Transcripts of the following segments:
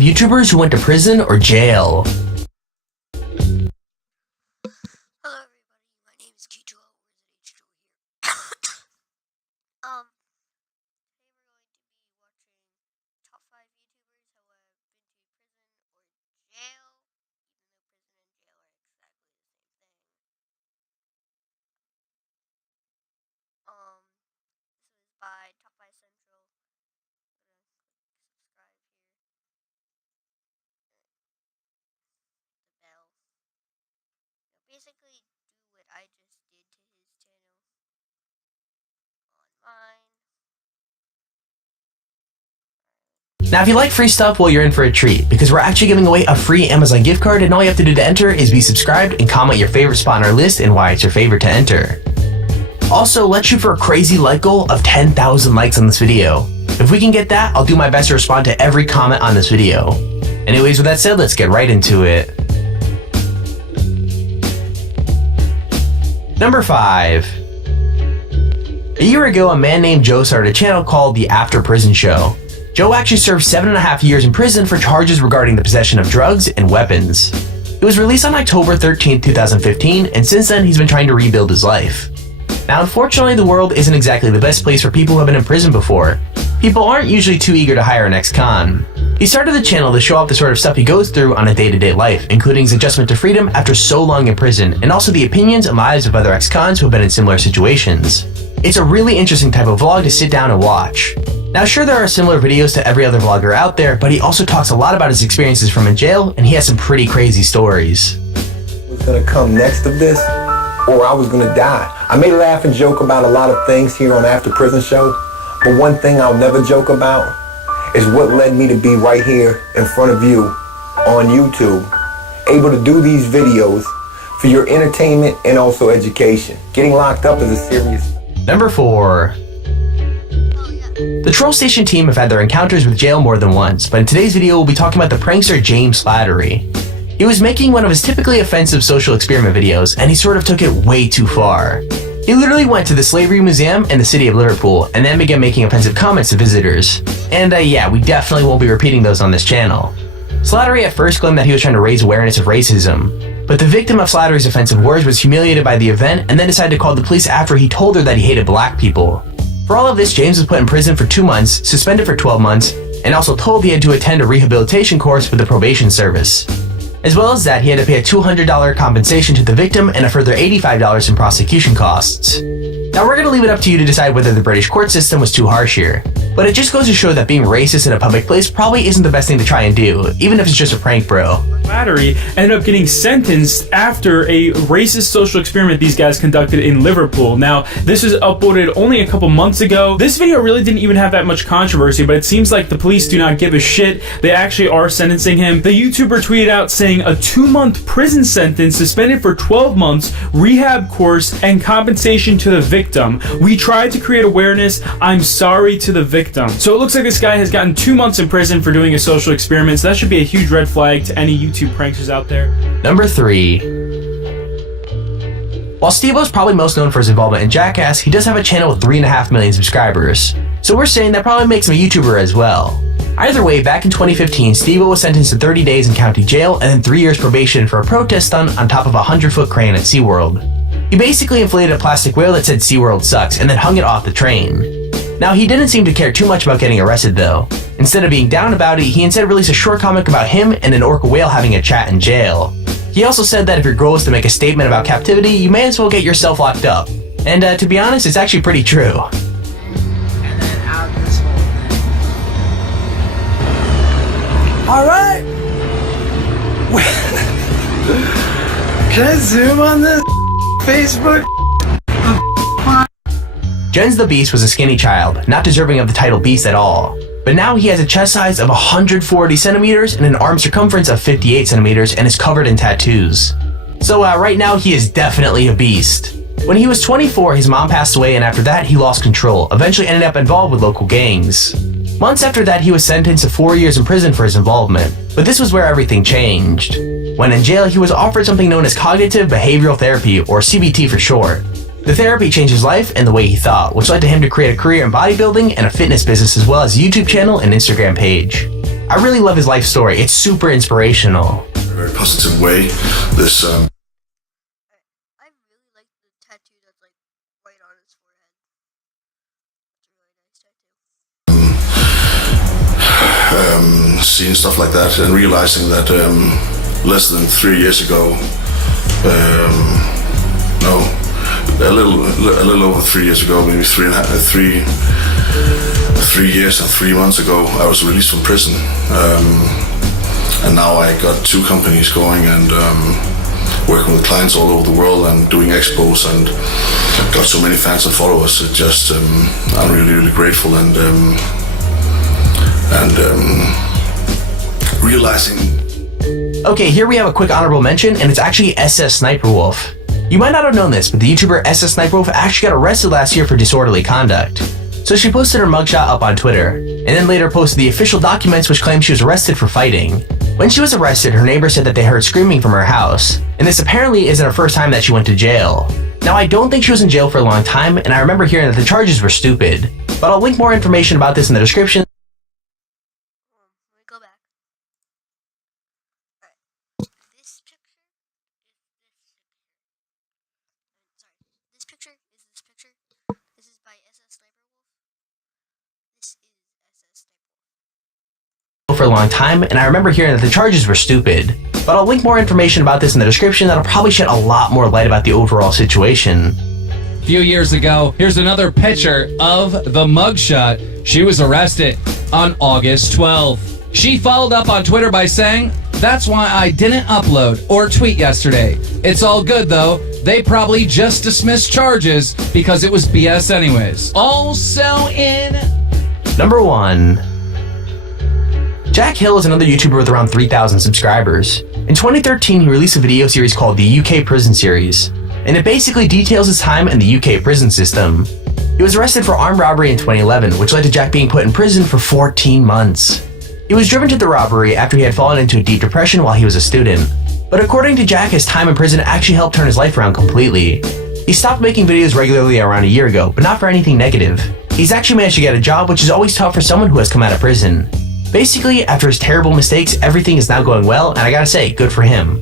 YouTubers who went to prison or jail. Hello everybody, my name is Kito. Where's H2 here? Today we're going to be watching top 5 YouTubers who have been to prison or jail, even though prison and jail are exactly the same thing. This was by Top 5 Central. I'm gonna click subscribe here. Hit the bell. Basically do what I just did to his channel on mine. Now if you like free stuff, well, you're in for a treat, because we're actually giving away a free Amazon gift card, and all you have to do to enter is be subscribed and comment your favorite spot on our list and why it's your favorite to enter. Also, let's shoot for a crazy like goal of 10,000 likes on this video. If we can get that, I'll do my best to respond to every comment on this video. Anyways, with that said, let's get right into it. Number 5. A year ago, a man named Joe started a channel called The After Prison Show. Joe actually served 7.5 years in prison for charges regarding the possession of drugs and weapons. It was released on October 13, 2015, and since then he's been trying to rebuild his life. Now unfortunately, the world isn't exactly the best place for people who have been in prison before. People aren't usually too eager to hire an ex-con. He started the channel to show off the sort of stuff he goes through on a day-to-day life, including his adjustment to freedom after so long in prison, and also the opinions and lives of other ex-cons who have been in similar situations. It's a really interesting type of vlog to sit down and watch. Now sure, there are similar videos to every other vlogger out there, but he also talks a lot about his experiences from in jail, and he has some pretty crazy stories. Was gonna come next of this, or I was gonna die. I may laugh and joke about a lot of things here on After Prison Show, but one thing I'll never joke about is what led me to be right here in front of you on YouTube, able to do these videos for your entertainment and also education. Getting locked up is a serious... Number 4. The Troll Station team have had their encounters with jail more than once, but in today's video we'll be talking about the prankster James Slattery. He was making one of his typically offensive social experiment videos, and he sort of took it way too far. He literally went to the Slavery Museum in the city of Liverpool, and then began making offensive comments to visitors. And yeah, we definitely won't be repeating those on this channel. Slattery at first claimed that he was trying to raise awareness of racism, but the victim of Slattery's offensive words was humiliated by the event and then decided to call the police after he told her that he hated black people. For all of this, James was put in prison for 2 months, suspended for 12 months, and also told he had to attend a rehabilitation course with the probation service. As well as that, he had to pay a $200 compensation to the victim and a further $85 in prosecution costs. Now we're gonna leave it up to you to decide whether the British court system was too harsh here, but it just goes to show that being racist in a public place probably isn't the best thing to try and do, even if it's just a prank, bro. Slattery ended up getting sentenced after a racist social experiment these guys conducted in Liverpool. Now, this was uploaded only a couple months ago. This video really didn't even have that much controversy, but it seems like the police do not give a shit. They actually are sentencing him. The YouTuber tweeted out saying a 2-month prison sentence, suspended for 12 months, rehab course, and compensation to the victim. We tried to create awareness. I'm sorry to the victim. So it looks like this guy has gotten 2 months in prison for doing a social experiment, so that should be a huge red flag to any YouTube pranksters out there. Number 3. While Steve-O's probably most known for his involvement in Jackass, he does have a channel with 3.5 million subscribers. So we're saying that probably makes him a YouTuber as well. Either way, back in 2015, Steve-O was sentenced to 30 days in county jail and then 3 years probation for a protest stunt on top of a 100-foot crane at SeaWorld. He basically inflated a plastic whale that said SeaWorld sucks and then hung it off the train. Now, he didn't seem to care too much about getting arrested though. Instead of being down about it, he instead released a short comic about him and an orca whale having a chat in jail. He also said that if your goal is to make a statement about captivity, you may as well get yourself locked up. And to be honest, it's actually pretty true. And then out this whole thing. Alright! Can I zoom on this? Facebook? Jens the Beast was a skinny child, not deserving of the title Beast at all. But now he has a chest size of 140 centimeters and an arm circumference of 58 centimeters and is covered in tattoos. So right now he is definitely a beast. When he was 24, his mom passed away, and after that he lost control, eventually ended up involved with local gangs. Months after that, he was sentenced to 4 years in prison for his involvement. But this was where everything changed. When in jail, he was offered something known as cognitive behavioral therapy, or CBT for short. The therapy changed his life and the way he thought, which led to him to create a career in bodybuilding and a fitness business, as well as a YouTube channel and Instagram page. I really love his life story. It's super inspirational. Very positive way. This I really like the tattoo that's like right on his forehead. It's a really nice tattoo. seeing stuff like that and realizing that less than 3 years ago, no, a little over 3 years ago, maybe 3 years and 3 months ago, I was released from prison, and now I got 2 companies going and working with clients all over the world and doing expos and got so many fans and followers. It just I'm really grateful and realizing. Okay, here we have a quick honorable mention, and it's actually SS Sniper Wolf. You might not have known this, but the YouTuber SS Sniper Wolf actually got arrested last year for disorderly conduct. So she posted her mugshot up on Twitter, and then later posted the official documents which claimed she was arrested for fighting. When she was arrested, her neighbor said that they heard screaming from her house, and this apparently isn't her first time that she went to jail. Now, I don't think she was in jail for a long time, and I remember hearing that the charges were stupid, but I'll link more information about this in the description. Let me go back. Alright. This picture is this picture. This picture is this picture. This is by SS Sniper Wolf. This is SS Sniper Wolf. For a long time, and I remember hearing that the charges were stupid, but I'll link more information about this in the description that'll probably shed a lot more light about the overall situation. A few years ago, here's another picture of the mugshot. She was arrested on August 12th. She followed up on Twitter by saying, "That's why I didn't upload or tweet yesterday. It's all good though. They probably just dismissed charges because it was BS anyways." Also in Number 1. Jack Hill is another YouTuber with around 3,000 subscribers. In 2013, he released a video series called the UK Prison Series, and it basically details his time in the UK prison system. He was arrested for armed robbery in 2011, which led to Jack being put in prison for 14 months. He was driven to the robbery after he had fallen into a deep depression while he was a student. But according to Jack, his time in prison actually helped turn his life around completely. He stopped making videos regularly around a year ago, but not for anything negative. He's actually managed to get a job, which is always tough for someone who has come out of prison. Basically, after his terrible mistakes, everything is now going well, and I gotta say, good for him.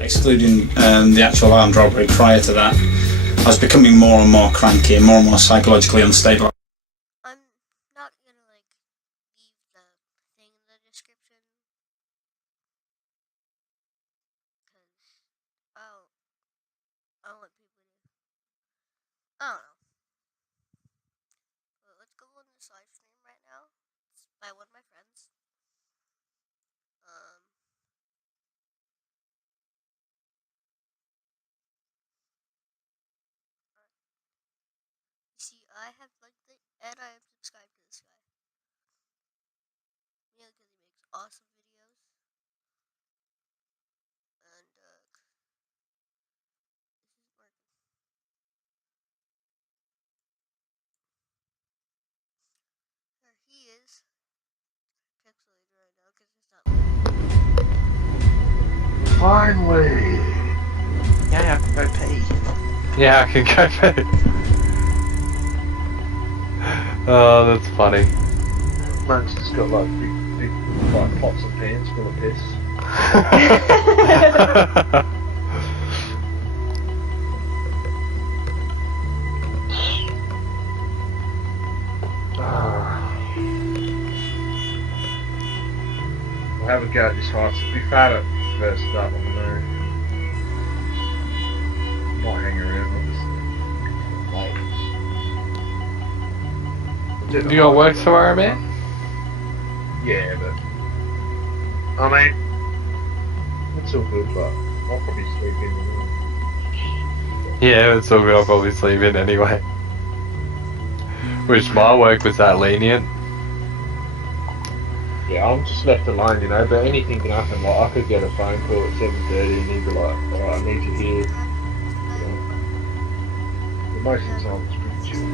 Excluding the actual armed robbery prior to that, I was becoming more and more cranky and more psychologically unstable. I'm not gonna like leave the thing in the description because I don't want people to. I don't know. But let's go on this live stream right now. It's by one of my friends. You see, I have liked it and I have subscribed to this guy. Yeah, because he makes awesome videos. And this is working. There he is. Pixelated right now because it's not. Finally! Yeah, I can go pee. Yeah, I can go pee. Oh, that's funny. Man's just got like big like pots and pans full of piss. We'll have a go at this one. It's a bit fat at first up on the moon. Might hang around with this. You got work tomorrow, man? Yeah, but I mean, it's all good, but I'll probably sleep in the morning. Yeah, it's all good. I'll probably sleep in anyway. Wish my work was that lenient. Yeah, I'm just left alone, you know, but anything can happen. Like, I could get a phone call at 7:30 and he'd be like, alright, I need you here. You know. But most of the time it's pretty chill.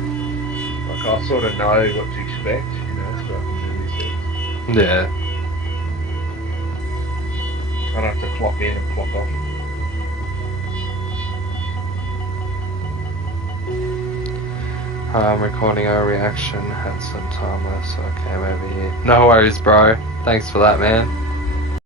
Like, I sort of know what to expect, you know, so I can do these things. Yeah. I don't have to clock in and clock off. I'm recording our reaction. Had some time left, so I came over here. No worries, bro. Thanks for that, man.